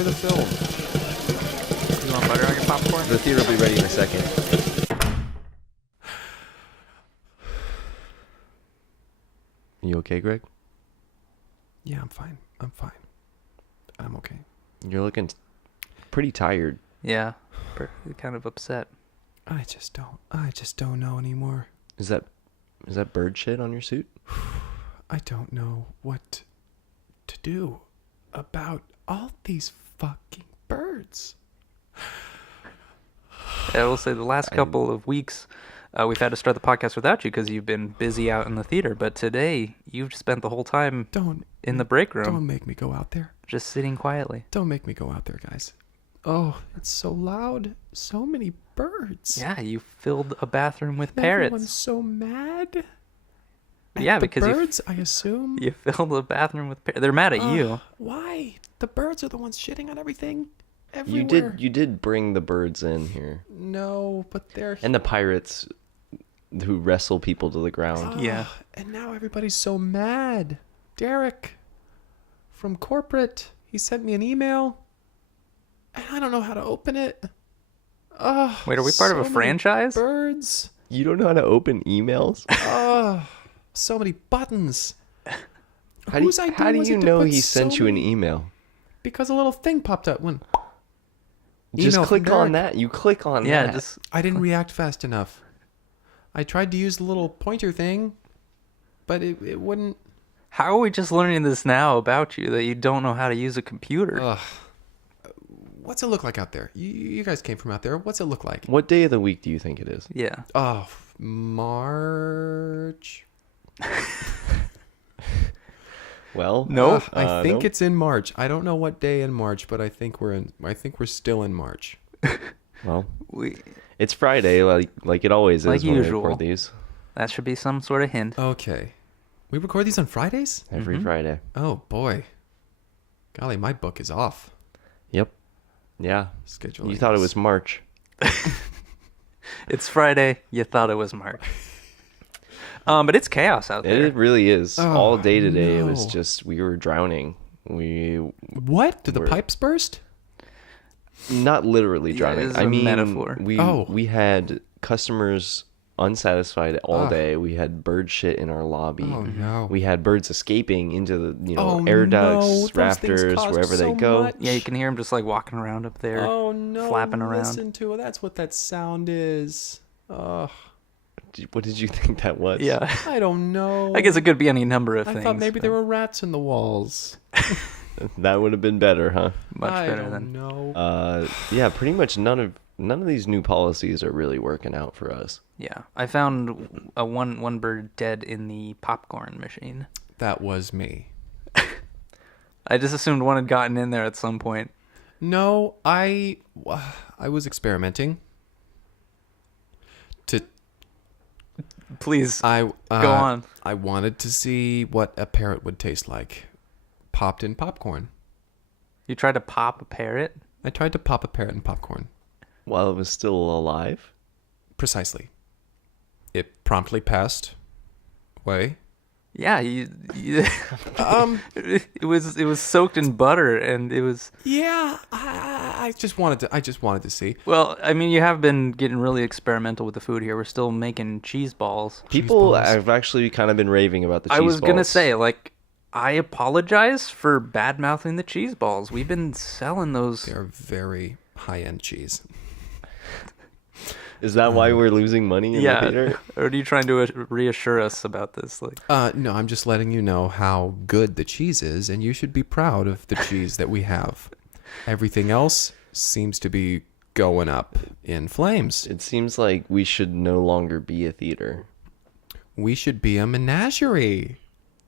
enjoy the film. You want butter on your popcorn? The theater will be ready in a second. You okay, Greg? Yeah, I'm fine. I'm okay. You're looking pretty tired. Yeah, kind of upset. I just don't know anymore. Is that bird shit on your suit? I don't know what to do about all these fucking birds. I will say the last couple of weeks, we've had to start the podcast without you because you've been busy out in the theater. But today, you've spent the whole time in the break room. Don't make me go out there. Just sitting quietly. Don't make me go out there, guys. Oh, it's so loud. So many birds. Yeah, you filled a bathroom with parrots. Everyone's so mad. Yeah, At because the birds, I assume. you filled a bathroom with parrots. They're mad at you. Why? The birds are the ones shitting on everything. Everywhere. You did bring the birds in here. No, but they're And the pirates who wrestle people to the ground. Yeah. And now everybody's so mad. Derek from corporate, he sent me an email. And I don't know how to open it. Oh, Wait, are we part of a many franchise? Birds. You don't know how to open emails? Oh, so many buttons. How do you know he sent you an email? Because a little thing popped up when. Just Email click from on Derek. that. You click on Yeah, that. just I didn't react fast enough. I tried to use the little pointer thing, but it wouldn't. how are we just learning this now about you that you don't know how to use a computer? Ugh. What's it look like out there? You guys came from out there. What's it look like? What day of the week do you think it is? Yeah. Oh, March. Well, Nope. I think nope. it's in March. I don't know what day in March, but I think we're still in March. Well, We it's Friday, like it always Like is when usual. we record these. that should be some sort of hint. Okay. We record these on Fridays? Every Friday. Oh boy. Golly, my book is off. Yep. Yeah. Scheduling. You thought it was March. It's Friday. You thought it was March. But it's chaos out there. It really is. Oh, All day today, it was no. just, we were drowning. What? Did the We're- pipes burst? Not literally Yeah, drowning. it is I a mean, metaphor. we had customers unsatisfied all day. We had bird shit in our lobby. Oh no. We had birds escaping into the Oh, air no. ducts, Those things rafters, cost wherever they so go. much. Yeah, you can hear him just like walking around up there. Oh no. flapping around. Listen to it. That's what that sound is. Oh, What did you think that was? Yeah. I don't know. I guess it could be any number of I things. thought maybe there but were rats in the walls. That would have been better, huh? much I better don't than. know. Yeah, pretty much none of these new policies are really working out for us. Yeah, I found a one bird dead in the popcorn machine. That was me. I just assumed one had gotten in there at some point. No, I was experimenting. Please Go go on. I wanted to see what a parrot would taste like. Popped in popcorn. You tried to pop a parrot? I tried to pop a parrot in popcorn. While it was still alive? Precisely. It promptly passed away. Yeah, you it was soaked in butter and it was Yeah, I just wanted to see. well, I mean, you have been getting really experimental with the food here. We're still making cheese balls. People balls. have actually kind of been raving about the cheese I was going to balls. say like I apologize for bad-mouthing the cheese balls. We've been selling those. They're very high-end cheese. Is that why we're losing money in the Yeah. theater? Or are you trying to reassure us about this? Like, No, I'm just letting you know how good the cheese is, and you should be proud of the cheese that we have. Everything else seems to be going up in flames. It seems like we should no longer be a theater. We should be a menagerie.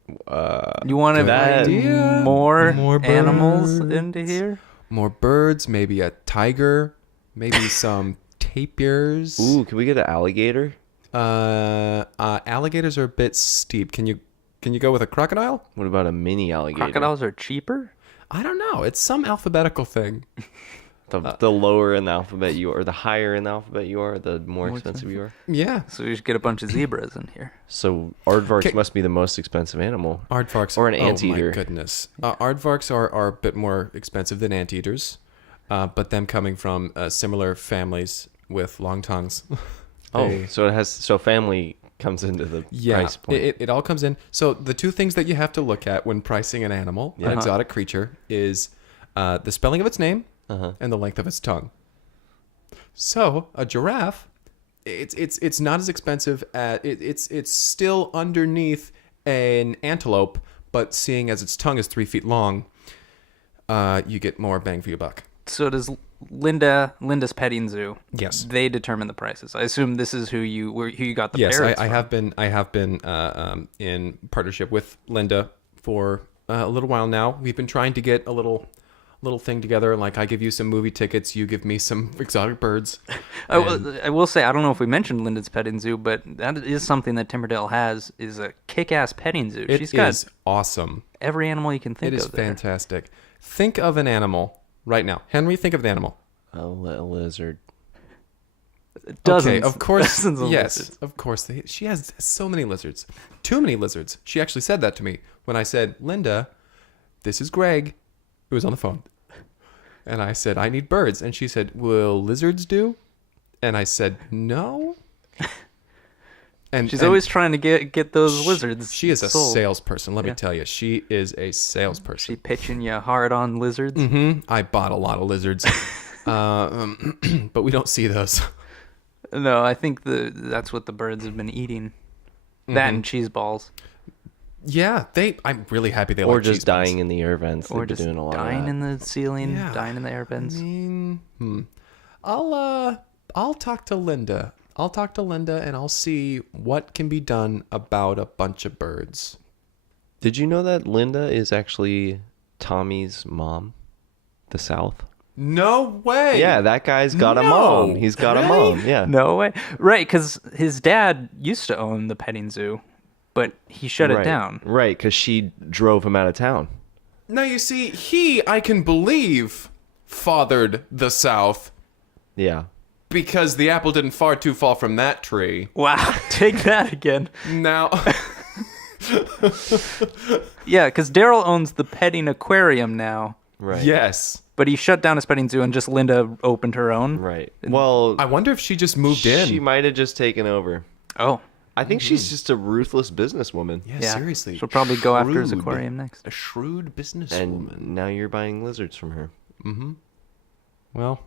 you want to Good idea. more More animals birds. into here? More birds, maybe a tiger, maybe some tapirs. Ooh, can we get an alligator? Alligators are a bit steep. Can you go with a crocodile? What about a mini alligator? Crocodiles are cheaper? I don't know. It's some alphabetical thing. The lower in the alphabet you are, the higher in the alphabet you are, the more expensive you are. Yeah. So we should get a bunch of zebras in here. So aardvarks must be the most expensive animal. Aardvarks. Or an anteater. Oh, my goodness. Aardvarks are a bit more expensive than anteaters, but them coming from similar families with long tongues. So family comes into the price point. It all comes in. So the two things that you have to look at when pricing an animal, an exotic creature, is the spelling of its name and the length of its tongue. So a giraffe, it's not as expensive as it's still underneath an antelope, but seeing as its tongue is 3 feet long, you get more bang for your buck. So does Linda's Petting Zoo? Yes, they determine the prices. I assume this is who you got the yes, parrots I from. I have been in partnership with Linda for a little while now. We've been trying to get a little thing together. Like, I give you some movie tickets, you give me some exotic birds. I will say, I don't know if we mentioned Linda's Petting Zoo, but that is something that Timberdale has, is a kick-ass petting zoo. She's got awesome. Every animal you can think of. It is fantastic. Think of an animal right now. Henry, think of an animal. A lizard. Dozens. Okay, of course. Dozens of yes, lizards. of course. She has so many lizards. Too many lizards. She actually said that to me when I said, Linda, this is Greg, who was on the phone. And I said, I need birds. And she said, will lizards do? And I said, no. And she's always trying to get those lizards. She is a sold. salesperson. Let me tell you, she is a salesperson. She pitching you hard on lizards. Mm-hmm. I bought a lot of lizards, but we don't see those. No, I think that's what the birds have been eating. That and cheese balls. Yeah, I'm really happy they or like just cheese balls. dying in the air vents. Or They've been just doing a lot dying of that. in the ceiling, Yeah. dying in the air vents. I mean, I'll talk to Linda. And I'll see what can be done about a bunch of birds. Did you know that Linda is actually Tommy's mom? The South? No way. Yeah, that guy's got a mom. He's got a mom. Yeah. No way. Right, because his dad used to own the petting zoo, but he shut it down. Right, because she drove him out of town. Now, you see, I can believe, fathered the South Yeah. because the apple didn't far too fall from that tree. Wow, take that again. Now, Yeah, because Daryl owns the petting aquarium now, Right. yes. but he shut down his petting zoo and just Linda opened her own. Right. Well, I wonder if she just moved in. she might have just taken over. Oh, I think she's just a ruthless businesswoman. Yeah, seriously. She'll probably go after his Shrewd. aquarium next. A shrewd businesswoman. And now you're buying lizards from her. Mm-hmm. Well,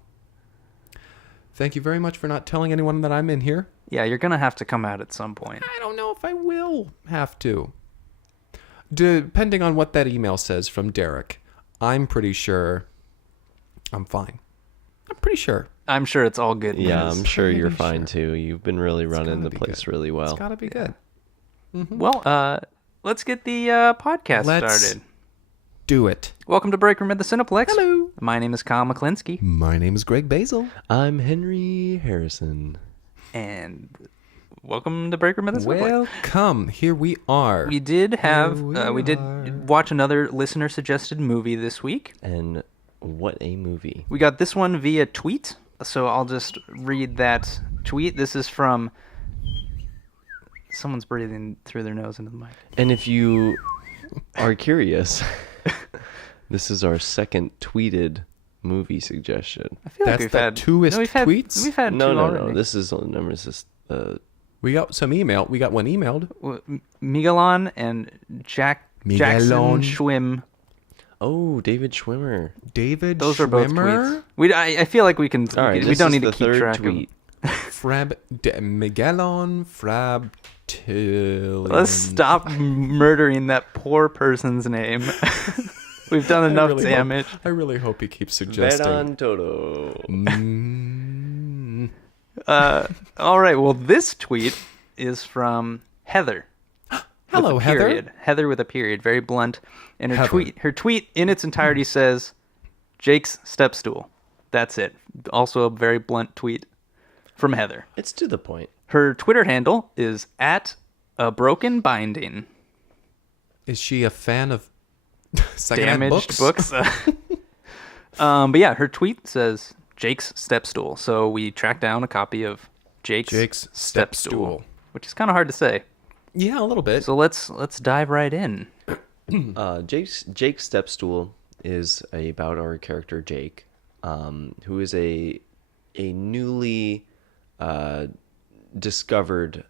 thank you very much for not telling anyone that I'm in here. Yeah, you're going to have to come out at some point. I don't know if I will have to. Depending on what that email says from Derek, I'm pretty sure I'm fine. I'm pretty sure. I'm sure it's all good. Yeah, news. I'm sure you're Pretty fine sure. too. You've been really running gotta the be place good. really well. It's got to be good. Well, let's get the podcast started. Do it. Welcome to Break Room at the Cineplex. Hello. My name is Kyle McKlinsky. My name is Greg Basil. I'm Henry Harrison. And welcome to Break Room at the Cineplex. Welcome. Here we are. We did have, Here we we did are. watch another listener-suggested movie this week. And what a movie. We got this one via tweet, so I'll just read that tweet. This is from... Someone's breathing through their nose into the mic. And if you are curious, this is our second tweeted movie suggestion. I feel That's like we've the had... twoist we've had, tweets? We've had No, two no, already. no. This is We got some email. We got one emailed. Miguelon and Jackson Miguelon. Schwim. Oh, David Schwimmer. David Those are both Schwimmer. tweets. I feel like we can. All right, we this don't is need the to keep third track tweet. Miguelon Frabtillion. Let's stop murdering that poor person's name. We've done enough damage. I really hope he keeps suggesting. Vedon Toto. Mm. All right. Well, this tweet is from Heather. Hello, with a Heather. period. Heather with a period, very blunt. And Heather. her tweet in its entirety says, "Jake's step stool." That's it. Also a very blunt tweet from Heather. It's to the point. Her Twitter handle is @abrokenbinding. Is she a fan of secondhand Damaged books? But yeah, her tweet says Jake's step stool. So we tracked down a copy of Jake's step stool, which is kind of hard to say. Yeah, a little bit. So let's dive right in. Jake's step stool is about our character Jake, who is a newly discovered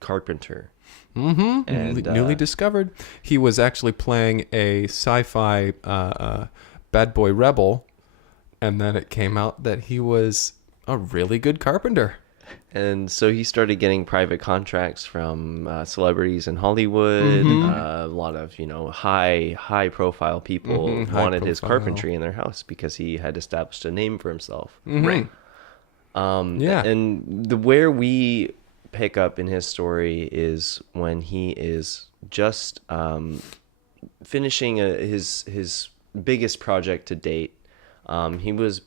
carpenter. Mm-hmm. And, newly discovered. He was actually playing a sci-fi bad boy rebel, and then it came out that he was a really good carpenter. And so he started getting private contracts from celebrities in Hollywood. A lot of, high profile people wanted his carpentry in their house because he had established a name for himself. Right. And where we pick up in his story is when he is just finishing his biggest project to date. He was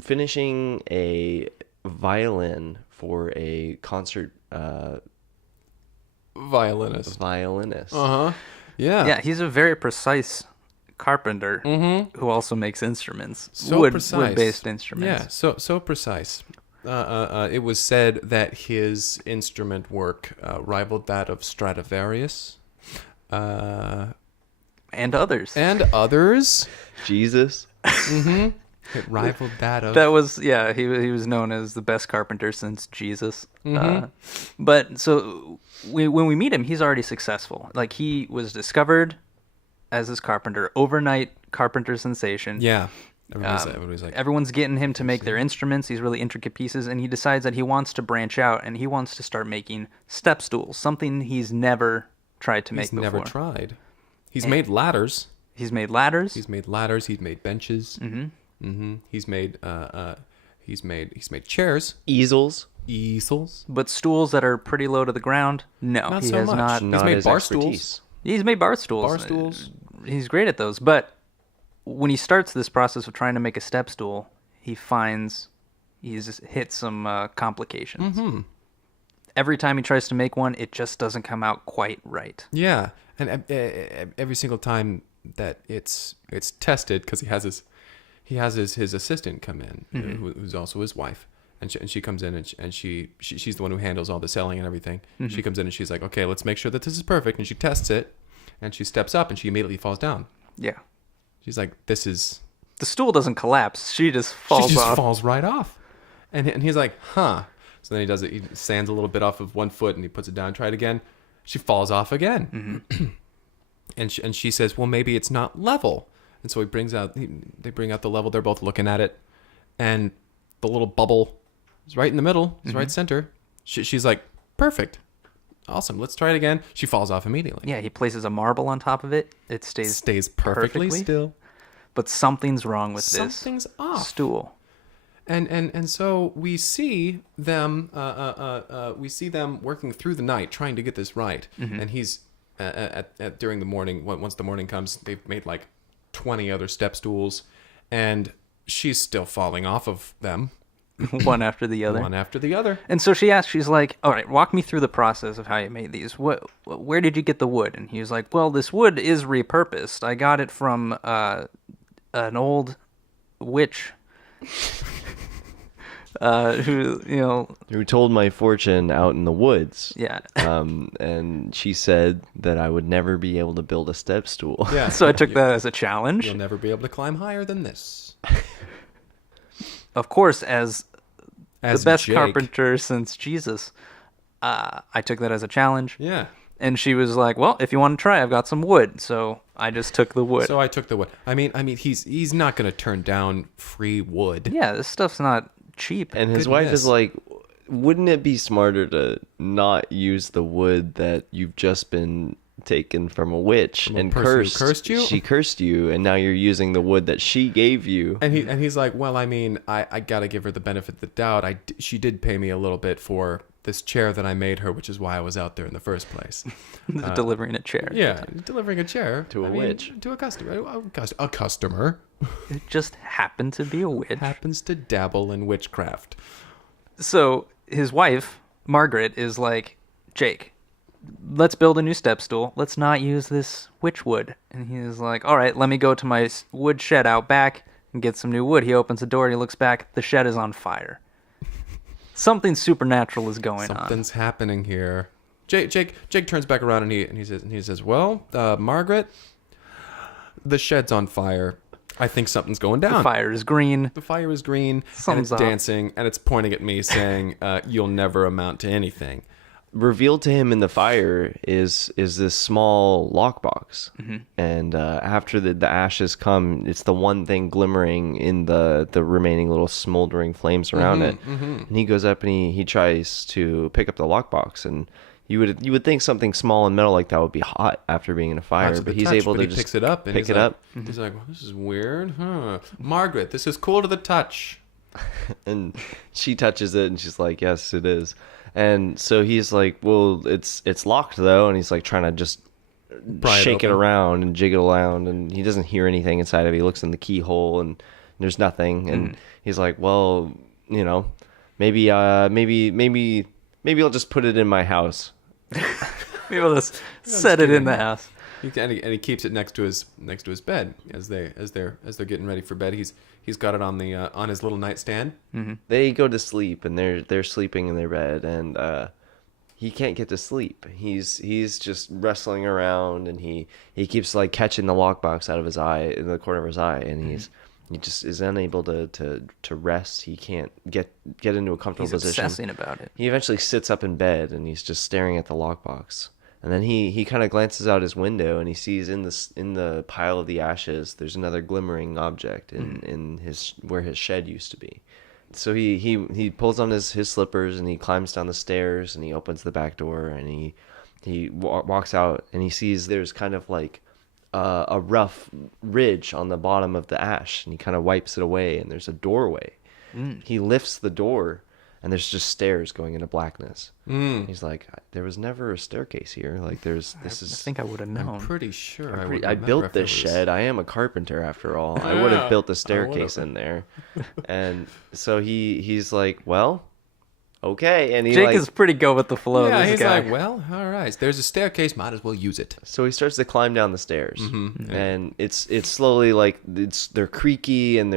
finishing a violin for a concert Violinist. Uh-huh. Yeah. Yeah, he's a very precise carpenter who also makes instruments. So precise. Wood-based instruments. Yeah, so precise. It was said that his instrument work rivaled that of Stradivarius. And others. And others. Jesus. It rivaled that of... That was, he was known as the best carpenter since Jesus. But so when we meet him, he's already successful. Like, he was discovered as this carpenter, overnight carpenter sensation. Yeah. Everybody's like... Everyone's getting him to make their instruments, these really intricate pieces, and he decides that he wants to branch out, and he wants to start making step stools, something he's never tried to make before. He's never tried. He's made ladders. He's made ladders. He's made benches. He's made chairs, Easels. But stools that are pretty low to the ground, no, Not he so has much. not. He's made his bar expertise. stools. He's made bar stools. Bar stools. He's great at those. But when he starts this process of trying to make a step stool, he finds he's hit some complications. Every time he tries to make one, it just doesn't come out quite right. Yeah, and every single time that it's tested, because he has his assistant come in, who's also his wife, and she comes in and she's the one who handles all the selling and everything. She comes in and she's like, okay, let's make sure that this is perfect, and she tests it, and she steps up and she immediately falls down. Yeah. She's like, this is... The stool doesn't collapse. She just falls off. She just falls right off. And he's like, huh. So then he does it. He sands a little bit off of one foot and he puts it down. Try it again. She falls off again. And she says, well, maybe it's not level. And so they bring out the level. They're both looking at it. And the little bubble is right in the middle. It's right center. She's like, perfect. Awesome. Let's try it again. She falls off immediately. Yeah, he places a marble on top of it. It stays perfectly still. But something's wrong with this. Something's off. Stool. And so we see them working through the night trying to get this right. And he's during the morning, once the morning comes, they've made like 20 other step stools, and she's still falling off of them. One after the other. One after the other. And so she asks, she's like, all right, walk me through the process of how you made these. Where did you get the wood? And he was like, well, this wood is repurposed. I got it from an old witch who told my fortune out in the woods. Yeah. And she said that I would never be able to build a step stool. Yeah. So I took that as a challenge. You'll never be able to climb higher than this. Of course, as the best Jake. carpenter since Jesus, I took that as a challenge. Yeah. And she was like, well, if you want to try, I've got some wood. So I just took the wood. So I took the wood. I mean, he's not going to turn down free wood. Yeah, this stuff's not cheap. And his wife is like, wouldn't it be smarter to not use the wood that you've just been taken from a witch and cursed you? She cursed you, and now you're using the wood that she gave you. And he's like, well, I mean, I got to give her the benefit of the doubt. She did pay me a little bit for this chair that I made her, which is why I was out there in the first place. Delivering a chair. Yeah, delivering a chair to a witch. To a customer. A customer. It just happened to be a witch. Happens to dabble in witchcraft. So his wife, Margaret, is like, Jake, let's build a new step stool. Let's not use this witch wood. And he is like, all right, let me go to my wood shed out back, and gets some new wood. He opens the door and he looks back. The shed is on fire. Something supernatural is going on. Something's happening here. Jake turns back around and he says, "Well, Margaret, the shed's on fire. I think something's going down. The fire is green. The fire is green, Something's and it's up. dancing, and it's pointing at me, saying, "You'll never amount to anything." Revealed to him in the fire is this small lockbox, and after the ashes come, it's the one thing glimmering in the remaining little smoldering flames around it. And he goes up and he tries to pick up the lockbox, and you would think something small and metal like that would be hot after being in a fire, Hot to but the he's touch, able but to he just picks it up and pick he's it like, up. He's like, well, "This is weird, huh? Margaret, this is cool to the touch." And she touches it and she's like, "Yes, it is." And so he's like, "Well, it's locked though," and he's like trying to just Pry it shake it open. around and jiggle around, and he doesn't hear anything inside of it. He looks in the keyhole and there's nothing, and he's like, "Well, maybe I'll just put it in my house." Maybe we'll just set it in the house. And he keeps it next to his bed as they're getting ready for bed. He's got it on his little nightstand. They go to sleep and they're sleeping in their bed, and he can't get to sleep. He's just wrestling around, and he keeps like catching the lockbox out of his eye, in the corner of his eye, and he just is unable to rest. He can't get into a comfortable He's position. obsessing about it. He eventually sits up in bed and he's just staring at the lockbox. And then he kind of glances out his window and he sees in the pile of the ashes there's another glimmering object in his where his shed used to be. So he pulls on his slippers and he climbs down the stairs and he opens the back door and he walks out and he sees there's kind of like a rough ridge on the bottom of the ash, and he kind of wipes it away, and there's a doorway. He lifts the door and there's just stairs going into blackness. He's like, "There was never a staircase here. Like I think I would have known. I'm pretty sure I built this shed. I am a carpenter after all. I would have built a staircase in there." And so he's like, "Well, okay." And Jake is pretty go with the flow. Yeah, this he's guy. like, "Well, all right. There's a staircase. Might as well use it." So he starts to climb down the stairs, and it's slowly like they're creaky, and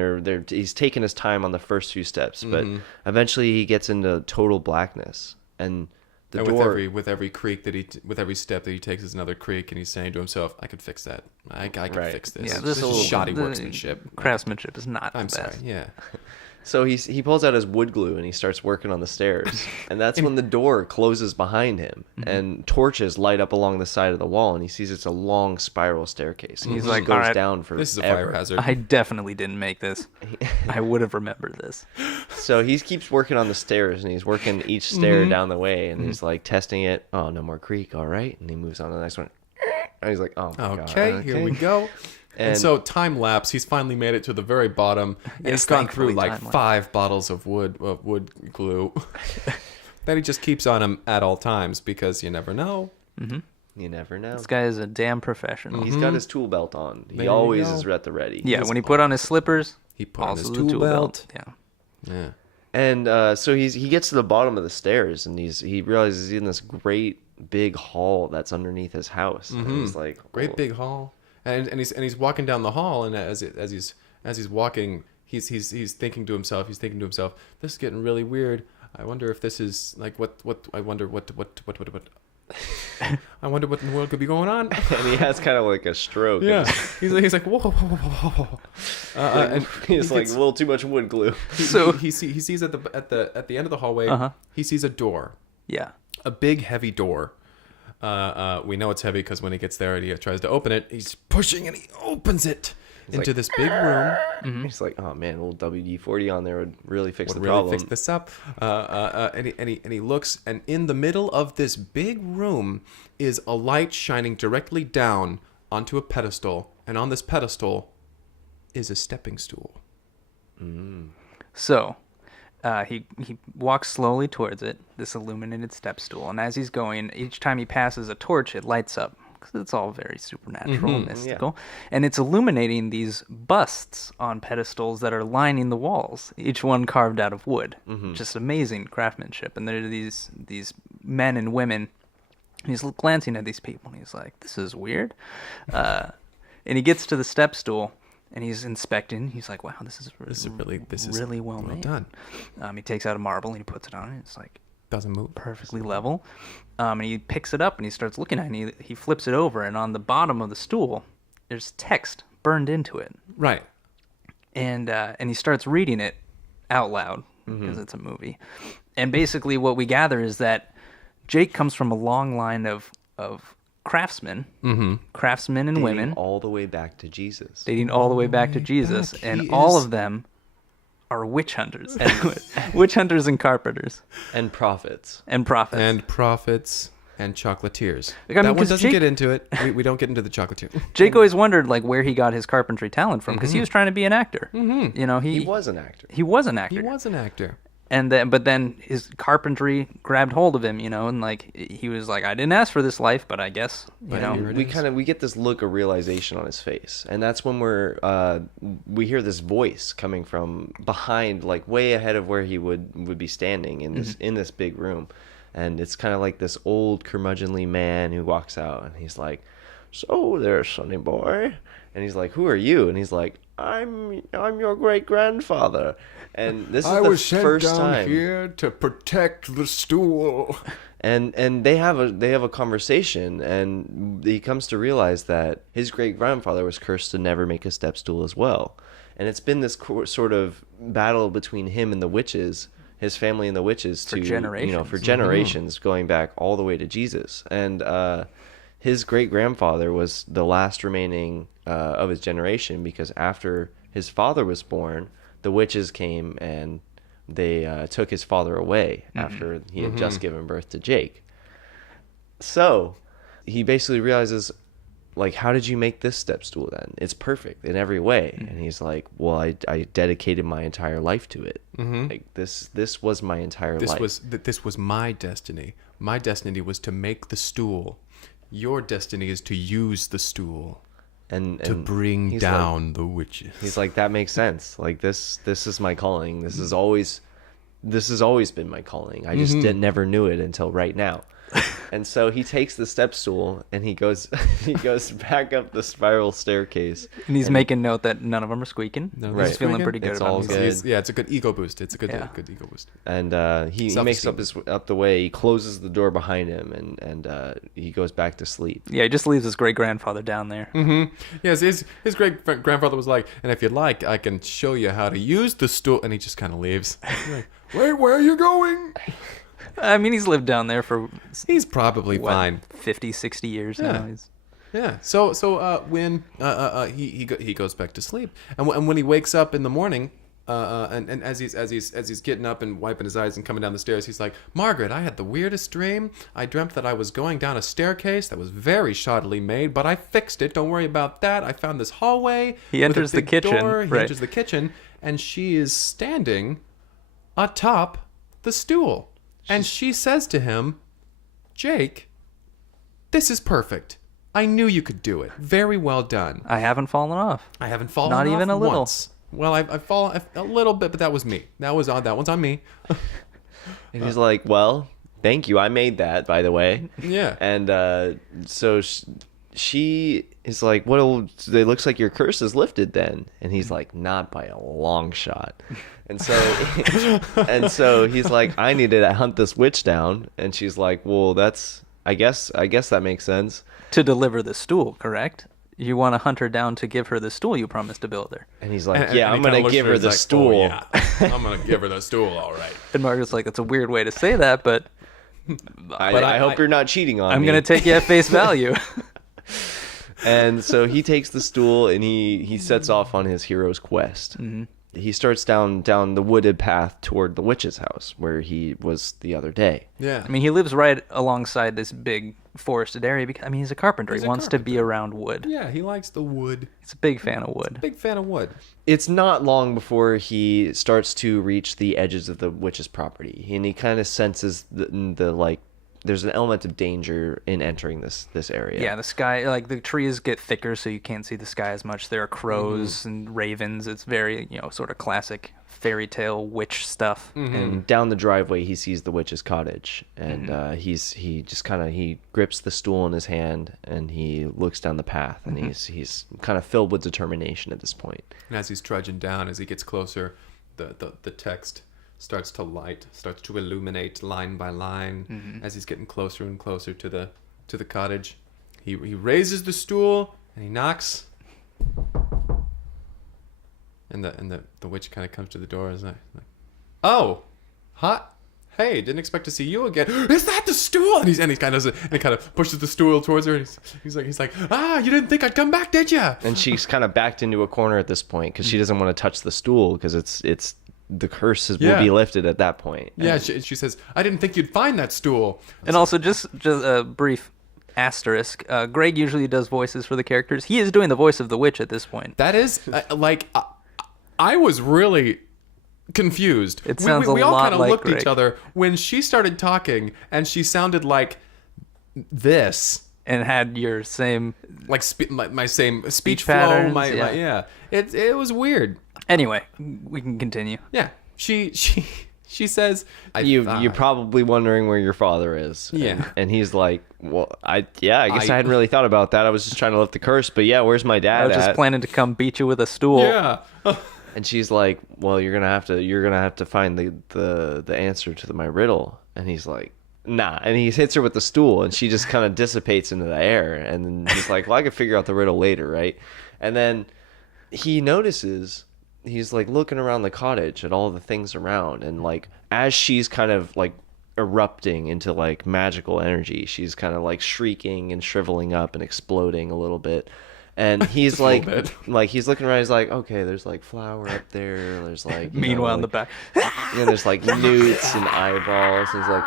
he's taking his time on the first few steps, but eventually he gets into total blackness, and the And door. with every creak with every step that he takes is another creak, and he's saying to himself, "I could fix that. I could Right. fix this. Yeah, this this is shoddy the workmanship. Craftsmanship is not I'm the sorry. best. Yeah." So he pulls out his wood glue and he starts working on the stairs, and that's when the door closes behind him, and torches light up along the side of the wall, and he sees it's a long spiral staircase. And He's he like, goes "All right, down for This is a fire hazard. I definitely didn't make this. I would have remembered this. So he keeps working on the stairs, and he's working each stair down the way, and he's like testing it. Oh, no more creak. All right. And he moves on to the next one. And he's like, "Oh, my God. Okay, here we go. And so time lapse, he's finally made it to the very bottom, and he's gone through thankfully, like time lapse. 5 bottles of wood glue that he just keeps on him at all times, because you never know. You never know. This guy is a damn professional. He's got his tool belt on. He There you always go. is at the ready. Yeah, when he put on his slippers, He put on also his the tool belt. Yeah. Yeah. And so he gets to the bottom of the stairs, and he realizes he's in this great big hall that's underneath his house. And he's like, Great "Oh." big hall, and he's walking down the hall, and as he's walking, he's thinking to himself, this is getting really weird. I wonder if this is like what I wonder what I wonder what in the world could be going on. And he has kind of like a stroke. Yeah, he's like whoa, whoa, whoa, whoa, whoa. And He's he like gets- a little too much wood glue. So- he sees at the end of the hallway, he sees a door, Yeah. a big heavy door. We know it's heavy because when he gets there and he tries to open it, he's pushing and he opens it into like, this big room. He's like, "Oh man, a little WD-40 on there would really fix Would the really problem." fix this up. And he looks, and in the middle of this big room is a light shining directly down onto a pedestal, and on this pedestal is a stepping stool. So, he walks slowly towards it, this illuminated step stool, and as he's going, each time he passes a torch, it lights up, because it's all very supernatural and mystical, and it's illuminating these busts on pedestals that are lining the walls, each one carved out of wood. Just amazing craftsmanship, and there are these men and women. He's glancing at these people, and he's like, "This is weird," and he gets to the step stool, and he's inspecting. He's like, "Wow, this is really well made. done." He takes out a marble and he puts it on it. It's like Doesn't move. perfectly level. And he picks it up and he starts looking at it. And he flips it over, and on the bottom of the stool, there's text burned into it. Right. And he starts reading it out loud because it's a movie. And basically, what we gather is that Jake comes from a long line of craftsmen, craftsmen and Dating women, all the way back to Jesus. dating all the way back to Jesus, back. and He all is- of them are witch hunters, witch hunters and carpenters And prophets. and prophets. And prophets and chocolatiers. Like, I mean, that one 'cause doesn't Jake- get into it. We don't get into the chocolatier. Jake always wondered like where he got his carpentry talent from because he was trying to be an actor. You know, He was an actor. he was an actor. He was an actor. And then his carpentry grabbed hold of him, you know, and like he was like, I didn't ask for this life, but I guess, you But know. here it We get this look of realization on his face, and that's when we hear this voice coming from behind, like way ahead of where he would be standing in this big room, and it's kind of like this old curmudgeonly man who walks out, and he's like, "So there, sonny boy," and he's like, "Who are you?" And he's like, I'm your great grandfather," and this is the first time. here to protect the stool. And they have a conversation, and he comes to realize that his great grandfather was cursed to never make a step stool as well. And it's been this sort of battle between him and the witches, his family and the witches, For generations. for generations, going back all the way to Jesus. And his great grandfather was the last remaining of his generation, because after his father was born, the witches came and they took his father away after he had just given birth to Jake. So he basically realizes, like, how did you make this step stool then? It's perfect in every way. And he's like, well, I dedicated my entire life to it. Like this was my entire life. This was my destiny. My destiny was to make the stool. Your destiny is to use the stool and to bring he's down the witches. He's like, that makes sense. Like this is my calling. This has always been my calling. I just never knew it until right now. And so he takes the step stool and he goes back up the spiral staircase. And he's making note that none of them are squeaking. Right. He's feeling pretty good It's about all himself. good. Yeah, it's a good ego boost. It's a good Yeah. good ego boost. And he makes up the way. He closes the door behind him, and he goes back to sleep. Yeah, he just leaves his great grandfather down there. Yes, his great grandfather was like, and if you'd like, I can show you how to use the stool. And he just kind of leaves. Like, wait, where are you going? I mean, he's lived down there for He's probably what, fine. 50, 60 years Yeah. now. Yeah. So when he goes back to sleep, and when he wakes up in the morning, and as he's getting up and wiping his eyes and coming down the stairs, he's like, Margaret, I had the weirdest dream. I dreamt that I was going down a staircase that was very shoddily made, but I fixed it. Don't worry about that. I found this hallway. He with a enters the big kitchen, door. He right. enters the kitchen, and she is standing atop the stool, and she says to him, Jake, this is perfect. I knew you could do it. Very well done. I haven't fallen off. I haven't fallen Not off even a little. once. Well, I've fallen a little bit, but that was me. That one's on me. And he's like, well, thank you. I made that, by the way. Yeah. And so she is like, well, it looks like your curse is lifted then. And he's like, not by a long shot. And so he's like, I need to hunt this witch down. And she's like, well, I guess that makes sense. To deliver the stool, correct? You want to hunt her down to give her the stool you promised to build her. And he's like, And yeah, he I'm kinda going to looks give at her He's the like, stool. Oh, yeah. I'm going to give her the stool, all right. And Margaret's like, that's a weird way to say that, but I hope you're not cheating on me. I'm going to take you at face value. And so he takes the stool and he sets off on his hero's quest. Mm-hmm. He starts down the wooded path toward the witch's house where he was the other day. Yeah. I mean, he lives right alongside this big forested area because, I mean, he's a carpenter. He's He a wants to be carpenter. around wood. Yeah, he likes the wood. He's a big fan of wood. Big fan of wood. It's not long before he starts to reach the edges of the witch's property, and he kind of senses the like there's an element of danger in entering this area. Yeah, the sky, like the trees get thicker, so you can't see the sky as much. There are crows and ravens. It's very, sort of classic fairy tale witch stuff. And down the driveway, he sees the witch's cottage, and he grips the stool in his hand, and he looks down the path, and he's kind of filled with determination at this point. And as he's trudging down, as he gets closer, the text starts to illuminate line by line as he's getting closer and closer to the cottage. He raises the stool and he knocks, and the witch kind of comes to the door and is like, "Oh, hot! Hey, didn't expect to see you again. Is that the stool?" And he kind of pushes the stool towards her. And he's like, "Ah, you didn't think I'd come back, did ya?" And she's kind of backed into a corner at this point because she doesn't want to touch the stool because it's the curse will be lifted at that point. Yeah, she says, "I didn't think you'd find that stool." And also, just a brief asterisk. Greg usually does voices for the characters. He is doing the voice of the witch at this point. That is I was really confused. It sounds we a all lot kind of like looked at Greg. each other when she started talking, and she sounded like this, And had your same... like my same speech patterns, flow. It was weird. Anyway, we can continue. Yeah, she says, You're probably wondering where your father is. Yeah. And he's like, well, I guess I hadn't really thought about that. I was just trying to lift the curse, but yeah, where's my dad I was just at? planning to come beat you with a stool. Yeah. And she's like, well, you're gonna have to find the answer to my riddle. And he's like, nah. And he hits her with the stool, and she just kind of dissipates into the air. And then he's like, well, I can figure out the riddle later, right? And then he notices, he's like looking around the cottage at all the things around, and like as she's kind of like erupting into like magical energy, she's kind of like shrieking and shriveling up and exploding a little bit. And he's like he's looking around, he's like, okay, there's like flour up there, there's like Meanwhile, in the back... and there's like newts and eyeballs, and he's like,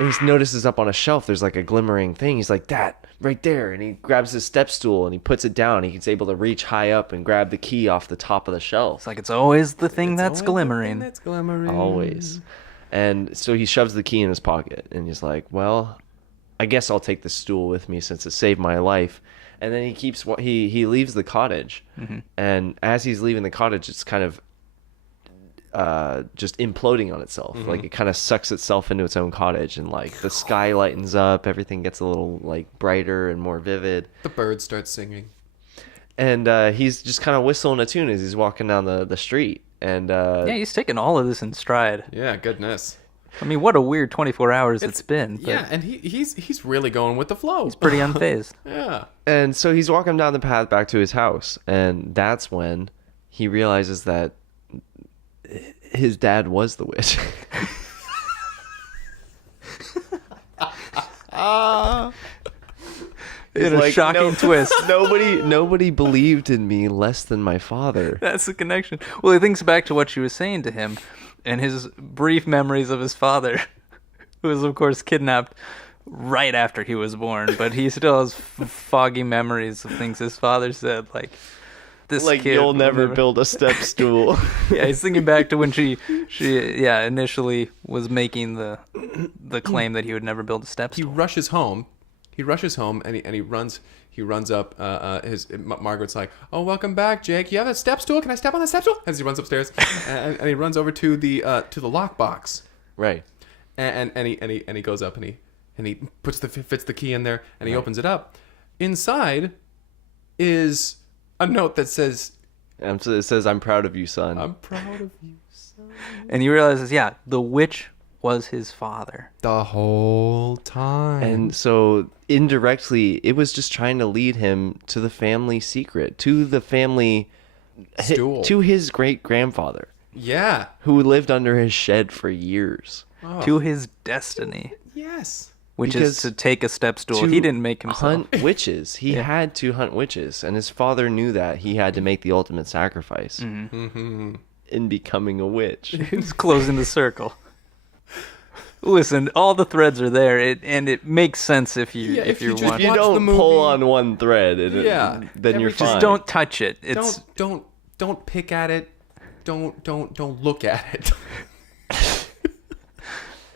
and he notices up on a shelf there's like a glimmering thing. He's like, that right there, and he grabs his step stool and he puts it down. He's able to reach high up and grab the key off the top of the shelf. It's like it's always the thing that's glimmering. That's glimmering. Always. And so he shoves the key in his pocket, and he's like, well, I guess I'll take the stool with me since it saved my life. And then he leaves the cottage, and as he's leaving the cottage, it's kind of just imploding on itself. Like it kind of sucks itself into its own cottage, and like the sky lightens up, everything gets a little like brighter and more vivid. The birds start singing. And he's just kind of whistling a tune as he's walking down the street. And Yeah, he's taking all of this in stride. Yeah, goodness. I mean, what a weird 24 hours it's been. But Yeah, and he's really going with the flow. he's pretty unfazed. Yeah. And so he's walking down the path back to his house, and that's when he realizes that his dad was the witch. In a shocking twist. Nobody believed in me less than my father. That's the connection. Well, he thinks back to what she was saying to him and his brief memories of his father, who was, of course, kidnapped right after he was born, but he still has foggy memories of things his father said, like, this Like, kid you'll will never build a step stool. Yeah, he's thinking back to when she initially was making the claim that he would never build a step He stool. rushes home. And he runs up. Margaret's like, "Oh, welcome back, Jake. You have a step stool? Can I step on the step stool?" As he runs upstairs, and he runs over to the lockbox. Right. And he goes up and he fits the key in there, and he opens it up. Inside is a note that says, So it says, "I'm proud of you, son." "I'm proud of you, son." And he realizes, the witch was his father. The whole time. And so indirectly, it was just trying to lead him to the family secret, to the family Stool. to his great grandfather, Yeah. who lived under his shed for years. To his destiny, Yes. which Because is to take a step stool. To He didn't make himself. hunt witches. He had to hunt witches, and his father knew that he had to make the ultimate sacrifice in becoming a witch. He's closing the circle. Listen, all the threads are there, and it makes sense if you Yeah, if you you're just watching. You watch the don't movie. pull on one thread, Yeah. then you're fine. Just don't touch it. It's Don't pick at it. Don't look at it.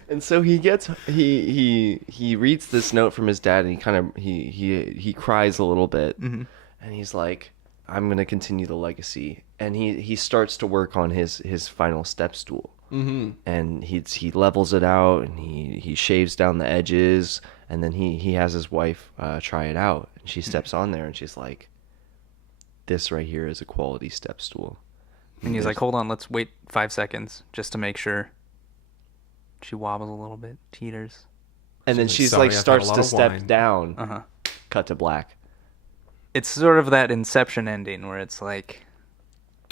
And so he reads this note from his dad, and he cries a little bit, and he's like, I'm gonna continue the legacy, and he starts to work on his final step stool, and he levels it out, and he shaves down the edges, and then he has his wife try it out, and she steps on there, and she's like, this right here is a quality step stool. And he's like, hold on, let's wait 5 seconds just to make sure. She wobbles a little bit, teeters. And then she's like, starts to step down. Cut to black. It's sort of that Inception ending where it's like,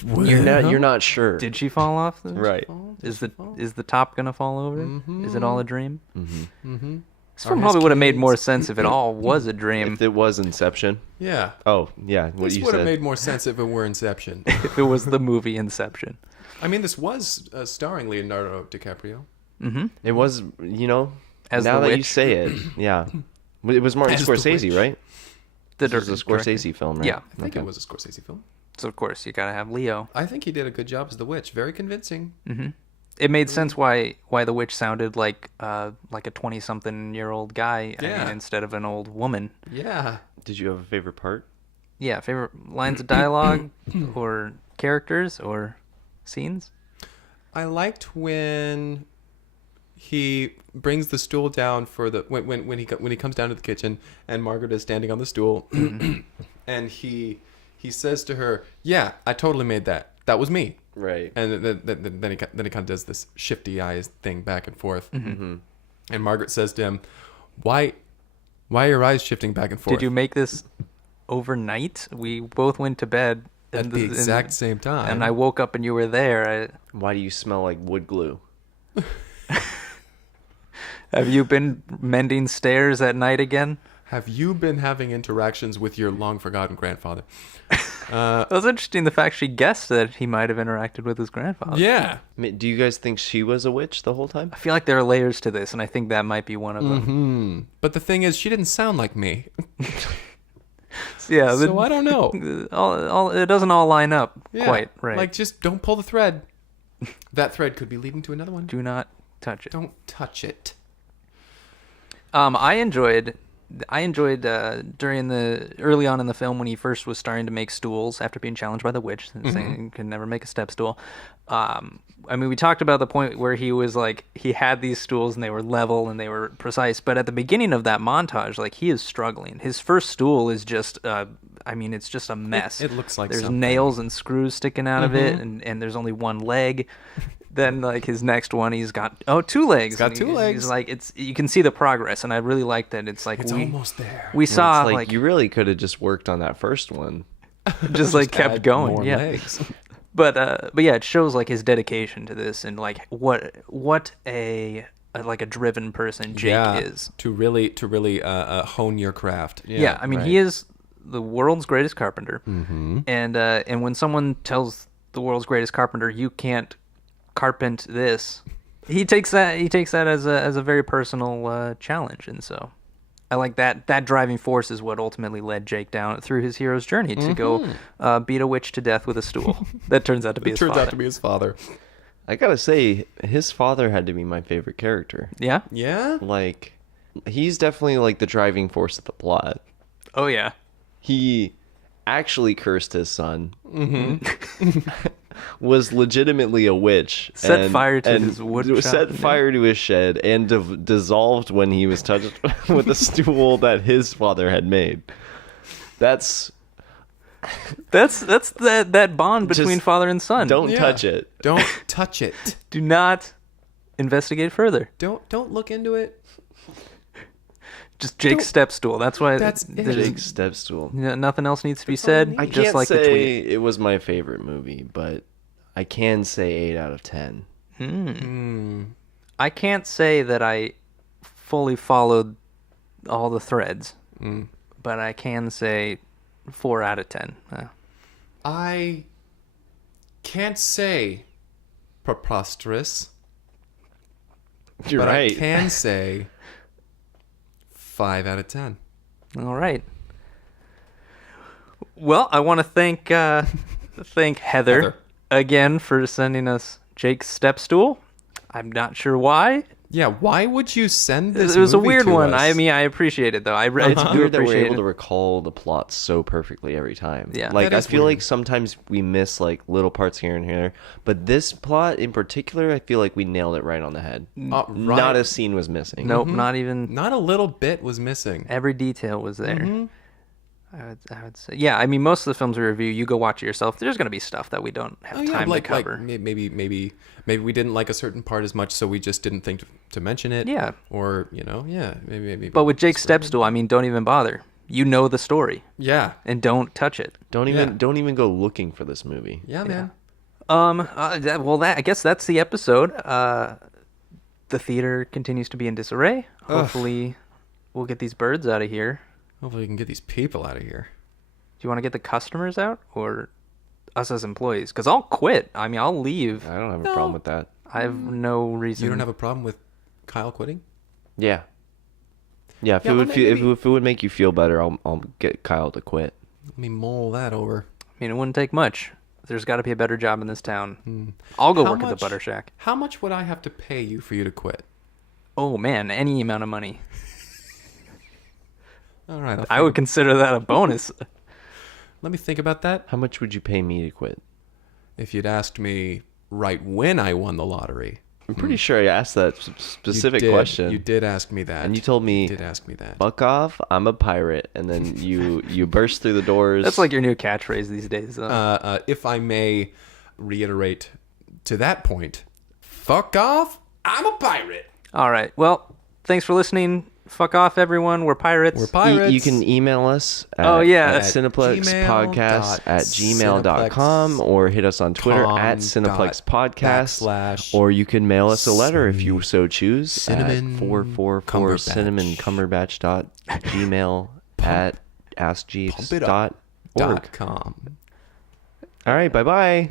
you're not sure. did she fall off? Right. Is the top gonna fall over? Is it all a dream? This Are film his probably would have made kids- more sense if it all was a dream. If it was Inception. Yeah. Oh, yeah. What This you would have said. made more sense if it were Inception. If it was the movie Inception. I mean, this was starring Leonardo DiCaprio. It was, As now the that you witch. say it, yeah. It was Martin As the Scorsese, witch. right? The This was a director. Scorsese film, right? Yeah. I think it was a Scorsese film. So of course you gotta have Leo. I think he did a good job as the witch. Very convincing. It made sense why the witch sounded like a 20-something-year-old guy Yeah. instead of an old woman. Yeah. Did you have a favorite part? Yeah, favorite lines of dialogue or characters or scenes? I liked when he brings the stool down for the when he comes down to the kitchen and Margaret is standing on the stool and he says to her, "Yeah, I totally made that. That was me." Right. And then he kind of does this shifty eyes thing back and forth. And Margaret says to him, "Why are your eyes shifting back and forth?" Did you make this overnight? We both went to bed at the exact same time? and I woke up and you were there. Why do you smell like wood glue? Have you been mending stairs at night again? Have you been having interactions with your long forgotten grandfather? It was interesting the fact she guessed that he might have interacted with his grandfather. Yeah. I mean, do you guys think she was a witch the whole time? I feel like there are layers to this, and I think that might be one of them. But the thing is, she didn't sound like me. Yeah, So I don't know. all it doesn't all line up Yeah. quite right. Like, just don't pull the thread. That thread could be leading to another one. Do not touch it. Don't touch it. I enjoyed during the early on in the film when he first was starting to make stools after being challenged by the witch, saying he could never make a step stool. I mean, we talked about the point where he was like, he had these stools and they were level and they were precise, but at the beginning of that montage, like, he is struggling. His first stool is just, it's just a mess. It looks like there's something. nails and screws sticking out of it, and there's only one leg. Then, like, his next one, he's got 2 legs. He's got And 2 legs. He's like, you can see the progress, and I really like that. It's like It's almost there. we saw It's like you really could have just worked on that first one. just like kept add going. more Yeah. legs. But yeah, it shows like his dedication to this and like what a driven person Jake is. To really hone your craft. Yeah, I mean, right. he is the world's greatest carpenter. And when someone tells the world's greatest carpenter, you can't carpent this, he takes that as a very personal challenge. And so I like that driving force is what ultimately led Jake down through his hero's journey to go beat a witch to death with a stool. That turns out to be his father. Turns out to be his father. I gotta say, his father had to be my favorite character. Yeah? Yeah? Like, he's definitely like the driving force of the plot. Oh, yeah. He actually cursed his son. Was legitimately a witch. Set fire to his wood shop, Set yeah. fire to his shed and dissolved when he was touched with a stool that his father had made. That's that bond between Just father and son. don't Yeah. touch it. Don't touch it. Do not investigate further. Don't look into it. Just Jake's step stool. That's why That's it. there's Jake's step stool. nothing else needs to be That's all I said. need. I Just can't like the say tweet. it was my favorite movie, but I can say 8 out of 10. I can't say that I fully followed all the threads, but I can say 4 out of 10. I can't say preposterous, You're but right. I can say 5 out of 10. All right. Well, I want to thank Heather Heather. again for sending us Jake's step stool. I'm not sure why. Yeah, why would you send this? It was a movie weird to one. us? I mean, I appreciate it though. I It's do weird that we're appreciate able it. to recall the plot so perfectly every time. Yeah. Like, That I is feel weird. like sometimes we miss, like, little parts here and here. But this plot in particular, I feel like we nailed it right on the head. Right. Not a scene was missing. Nope, not even. Not a little bit was missing. Every detail was there. I would say, yeah. I mean, most of the films we review, you go watch it yourself. There's going to be stuff that we don't have time to cover. Maybe we didn't like a certain part as much, so we just didn't think to mention it. Yeah. Or maybe. But with Jake Stepstool, I mean, don't even bother. You know the story, Yeah. and don't touch it. Don't even go looking for this movie. Yeah, man. I guess that's the episode. The theater continues to be in disarray. Hopefully, we'll get these birds out of here. Hopefully we can get these people out of here. Do you want to get the customers out or us as employees? Because I'll quit. I mean, I'll leave. I don't have a problem with that. I have no reason. You don't have a problem with Kyle quitting? Yeah. Yeah, if Yeah, but it would make you feel better, I'll get Kyle to quit. Let me mull that over. I mean, it wouldn't take much. There's got to be a better job in this town. I'll go work at the Butter Shack. How much would I have to pay you for you to quit? Oh, man, any amount of money. All right. I would consider that a bonus. Let me think about that. How much would you pay me to quit? If you'd asked me right when I won the lottery. I'm pretty sure I asked that specific You did. question. You did ask me that. And you told me, You did ask me that. "Fuck off, I'm a pirate." And then you burst through the doors. That's like your new catchphrase these days. Though. If I may reiterate to that point, fuck off, I'm a pirate. All right. Well, thanks for listening. Fuck off, everyone. We're pirates. We're pirates. You can email us at, Oh, yeah. at At cineplexpodcast@gmail.com or hit us on Twitter at cineplexpodcast, or you can mail us a letter if you so choose Cinnamon at 444 cinnamoncumberbatch.gmail at askjeeves.org. .com. All right, bye-bye.